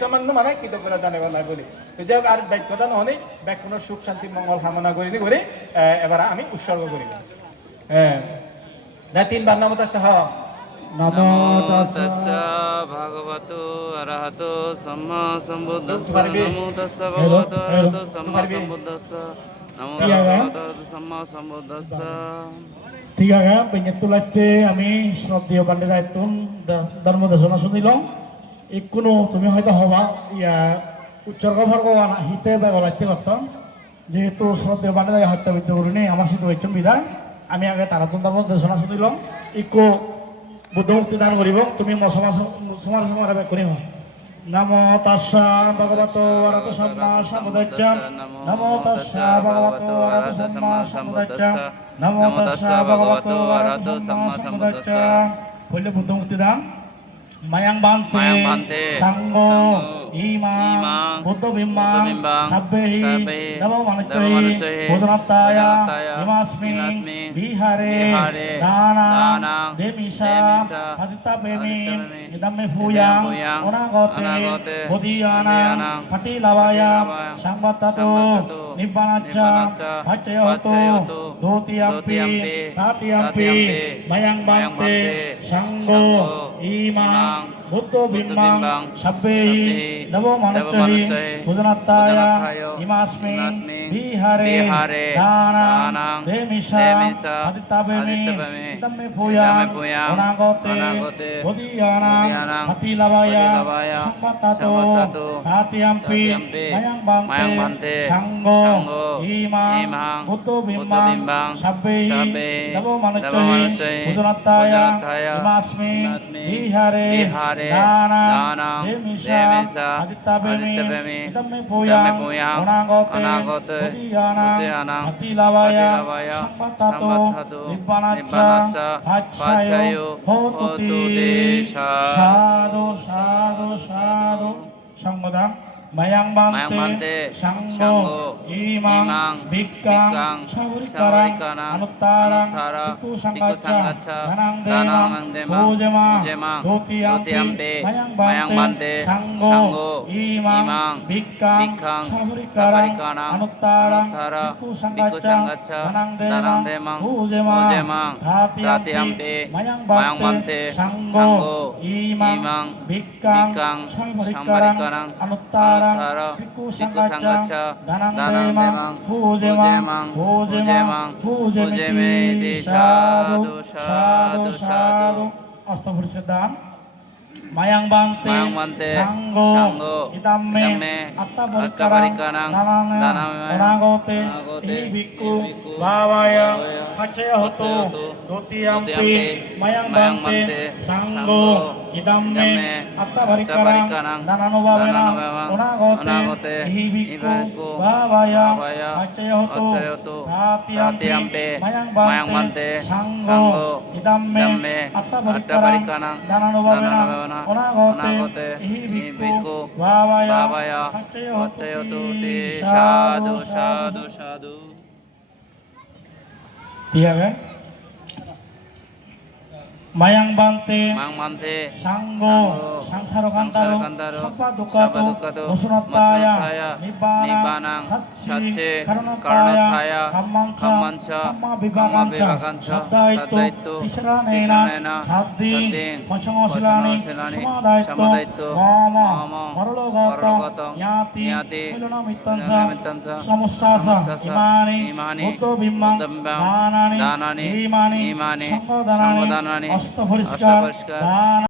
সামান্য মানে কৃতজ্ঞতা জানাবার লাই বলি তো যাই হোক আর বাক্যদান অনেক ব্যাকুণের সুখ শান্তি মঙ্গল কামনা করি করে এবার আমি উৎসর্গ করি হ্যাঁ না তিনবার নমতা সহ নমো তাস্সা ভগবতো অরহতো সম্মা সম্বুদ্ধস্সা নমো তাস্সা ভগবতো অরহতো সম্মা সম্বুদ্ধস্সা নমো তাস্সা ভগবতো সম্মা সম্বুদ্ধস্সা Tiga penyetulate আমি শ্রদ্ধেয় পান্ডে দায়িত্বন ধর্ম দেশনা শুনিলাম একটু তুমি হয়তো হবা ইয়া উচ্চর্গ ফর্গ হিতে বা গলাইতে করতাম যেহেতু শ্রদ্ধেয় পান্ডে দায় হত্যাবিত্ত করিনি আমার সাথে হয়েছেন বিদায় আমি আগে তারাতন ধর্ম দেশনা শুনিলাম একটু বুদ্ধ মুক্তি দান করিব তুমি সমাজ সমাজ করি হও নমো তাস্সা ভগবতো অরহতো সম্মা সম্বুদ্ধস্সা নমো তাস্সা ভগবতো অরহতো সম্মা সম্বুদ্ধস্সা নমো তাস্সা ভগবতো অরহতো সম্মা সম্বুদ্ধস্সা বললে বুদ্ধ মুক্তি দান মায়াং বান্তে সাঙ্গ ইমাং বুদ্ধ বিম্বাং সাব্বেহি নমো মনুষ্যহি ভোজনাত্তায় ইমাস্মিং বিহারে দানাং দেমিষা পতিতাপ্রেমি ইদম্মে ফুয়াং অনাগতে বোধিয়ানাং পটিলাবায়াং সংবত্তাতো নিব্বানাচ্চা ভাচ্চয়হতো ধোতিয়াম্পি তাতিয়াম্পি মায়াং বান্তে সাঙ্গ ইমাং বুদ্ধ বিম্বাং সাব্বেহি নমো মনুষ্যহি ভোজনাত্তায় ইমাস্মিং বিহারে দানাং দেমিষা পতিতাপ্রেমি ইদম্মে ফুয়াং অনাগতে বোধিয়ানাং পটিলাবায়াং সংবত্তাতো তাতিয়াম্পি মায়াং বান্তে সাঙ্গ ইমাং বুদ্ধ বিম্বাং সাব্বেহি নমো মনুষ্যহি ভোজনাত্তায় ইমাস্মিং বিহারে দানাং দেমিষা পতিতাপ্রেমি ইদম্মে ফুয়াং অনাগতে বোধিয়ানাং পটিলাবায়াং সংবত্তাতো নিব্বানাচ্চা ভাচ্ছায় হোতুতি সাধু সাধু সাধু সংবদান মায়াং বান্তে সাঙ্গ ইমাং ভিক্ষাং সাবরিকারাং অনুত্তারাং পিতু সংগাচ্ছা ধনাং দেমাং ভোজমাং ধোতিয়াম্পি মায়াং বান্তে সাঙ্গ ইমাং ভিক্ষাং সাবরিকারাং অনুত্তারাং পিতু সংগাচ্ছা ধনাং দেমাং ভোজমাং ধাতিয়াম্পি মায়াং বান্তে সাঙ্গ ইমাং ভিক্ষাং সাবরিকারাং অনুত্তারাং পিকু সংগাচ্ছা ধনাং দেমাং ভোজেমিতি সাধু সাধু সাধু অস্তপরিষদান মায়াং বান্তে সাঙ্গ ইদাম্মে আত্মাপরিকারাং দানাং অনাগতে হি ভিক্ষু ভাবায় পাচ্চয়হতো ধোতিয়াম্পি মায়াং বান্তে সাঙ্গ ইদাম্মে আত্মাপরিকারাং দানানুভাবেন অনাগতে হি ভিক্ষু ভাবায় পাচ্চয়হতো ধাতিয়াম্পি মায়াং বান্তে সাঙ্গ ইদাম্মে আত্মাপরিকারাং দানানুভাবেন অনাগতে হি ভিক্ষু ভাবায় পাচ্চয়হতো সাধু সাধু সাধু দিয়াবে মায়াং বান্তে সাঙ্গ সংসার কান্তারো সব্বা দুঃখাতো মুসুনাত্তায় নিব্বানাং সাচ্চি কারণতায় কাম্মাঞ্চ কাম্মা বিভাগাঞ্চ সাদ্দায়িত্ব তিসরানেনা সাদ্দিন পঞ্চমশিলানি সমাদায়িত্ব মম পরলোগত জ্ঞাতি কুলনমিত্তংস সমুসাস ইমানি বুদ্ধ বিম্বাং দানানি ইমানি সংঘদানানি অষ্ট পরিষ্কার